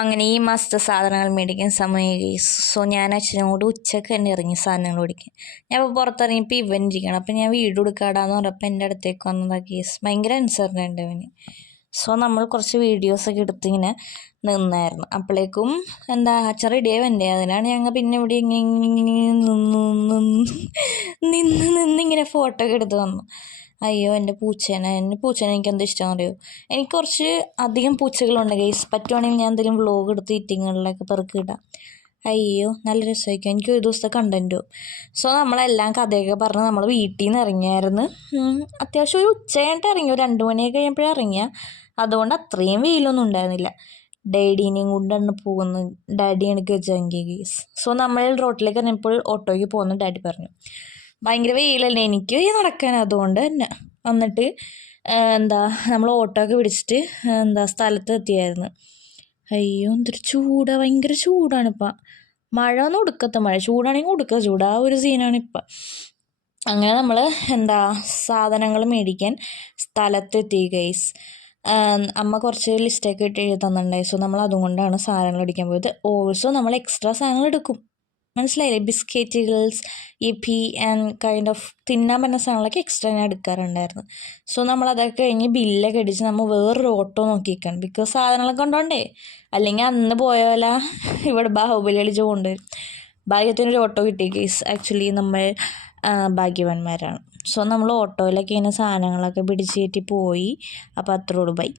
അങ്ങനെ ഈ മാസത്തെ സാധനങ്ങൾ മേടിക്കാൻ സമയം ഗൈസ്. സോ ഞാൻ അച്ഛനോട് ഉച്ചക്ക് തന്നെ ഇറങ്ങി സാധനങ്ങൾ മേടിക്കാൻ. ഞാൻ ഇപ്പോൾ പുറത്തിറങ്ങിയപ്പോൾ ഇവൻ ഇരിക്കണം. അപ്പം ഞാൻ വീഡിയോ എടുക്കാടാന്ന് പറഞ്ഞപ്പോൾ എൻ്റെ അടുത്തേക്ക് വന്നതാണ് ഗൈസ്. ഭയങ്കര അനുസരണ ഉണ്ട് അവന്. സോ നമ്മൾ കുറച്ച് വീഡിയോസൊക്കെ എടുത്തിങ്ങനെ നിന്നായിരുന്നു. അപ്പോഴേക്കും അച്ഛൻ റെഡിയായി വന്നേ. അതിനാണ് ഞങ്ങൾ പിന്നെ ഇവിടെ നിന്നിങ്ങനെ ഫോട്ടോ ഒക്കെ എടുത്ത് വന്നു. അയ്യോ എൻ്റെ പൂച്ചേനെ എനിക്ക് എന്താ ഇഷ്ടം അറിയോ? എനിക്ക് കുറച്ച് അധികം പൂച്ചകളുണ്ട് ഗൈസ്. പറ്റുവാണെങ്കിൽ ഞാൻ എന്തെങ്കിലും വ്ലോഗ് എടുത്ത് ഈറ്റിങ്ങളിലൊക്കെ പെറുക്കി ഇടാം. അയ്യോ നല്ല രസമായിരിക്കും. എനിക്ക് ഒരു ദിവസത്തെ കണ്ടൻറ്റും. സോ നമ്മളെല്ലാം കഥയൊക്കെ പറഞ്ഞ് നമ്മൾ വീട്ടിൽ നിന്ന് ഇറങ്ങിയായിരുന്നു. അത്യാവശ്യം ഒരു ഉച്ചയായിട്ട് ഇറങ്ങി, ഒരു 2 മണിയൊക്കെ കഴിഞ്ഞപ്പോഴാണ് ഇറങ്ങിയ. അതുകൊണ്ട് അത്രയും വെയിലൊന്നും ഉണ്ടായിരുന്നില്ല. ഡാഡീനെയും കൊണ്ടാണ് പോകുന്നത്. ഡാഡിയാണ് ഗജാങ്കി ഗൈസ്. സോ നമ്മൾ റോട്ടിലേക്ക് ഇറങ്ങിയപ്പോൾ ഓട്ടോയ്ക്ക് പോകുന്നു ഡാഡി പറഞ്ഞു. ഭയങ്കര വെയിലല്ലേ എനിക്ക് നടക്കാൻ, അതുകൊണ്ട് തന്നെ വന്നിട്ട് നമ്മൾ ഓട്ടോ ഒക്കെ പിടിച്ചിട്ട് സ്ഥലത്ത് എത്തിയായിരുന്നു. അയ്യോ എന്തൊരു ചൂടാണ്, ഭയങ്കര ചൂടാണിപ്പം. മഴ ഒന്നും ഒടുക്കത്തെ മഴ, ചൂടാണെങ്കിൽ ഒടുക്ക ചൂട്, ആ ഒരു സീനാണിപ്പം. അങ്ങനെ നമ്മൾ സാധനങ്ങൾ മേടിക്കാൻ സ്ഥലത്തെത്തി ഗൈസ്. അമ്മ കുറച്ച് ലിസ്റ്റൊക്കെ ഇട്ട് എഴുതി തന്നിട്ടുണ്ടായി. സോ നമ്മൾ അതുകൊണ്ടാണ് സാധനങ്ങൾ അടിക്കാൻ പോയത്. ഓൾസോ നമ്മൾ എക്സ്ട്രാ സാധനങ്ങൾ എടുക്കും, മനസ്സിലായില്ലേ? ബിസ്ക്കറ്റുകൾസ്, ഇപ്പി ആൻഡ് കൈൻഡ് ഓഫ് തിന്നാൻ പറ്റുന്ന സാധനങ്ങളൊക്കെ എക്സ്ട്രാ ഞാൻ എടുക്കാറുണ്ടായിരുന്നു. സോ നമ്മൾ അതൊക്കെ കഴിഞ്ഞ് ബില്ലൊക്കെ അടിച്ച് നമ്മൾ വേറൊരു ഓട്ടോ നോക്കിയിരിക്കണം. ബിക്കോസ് സാധനങ്ങളൊക്കെ കൊണ്ടോണ്ടേ, അല്ലെങ്കിൽ അന്ന് പോയ പോലെ ഇവിടെ ബാഹുബലി കളിച്ച് കൊണ്ടുവരും. ഭാഗ്യത്തിനൊരു ഓട്ടോ കിട്ടി കേസ്. ആക്ച്വലി നമ്മൾ ഭാഗ്യവാന്മാരാണ്. സോ നമ്മൾ ഓട്ടോയിലൊക്കെ ഇങ്ങനെ സാധനങ്ങളൊക്കെ പിടിച്ച് കയറ്റി പോയി. അപ്പോൾ അത്രയോട് ബൈ.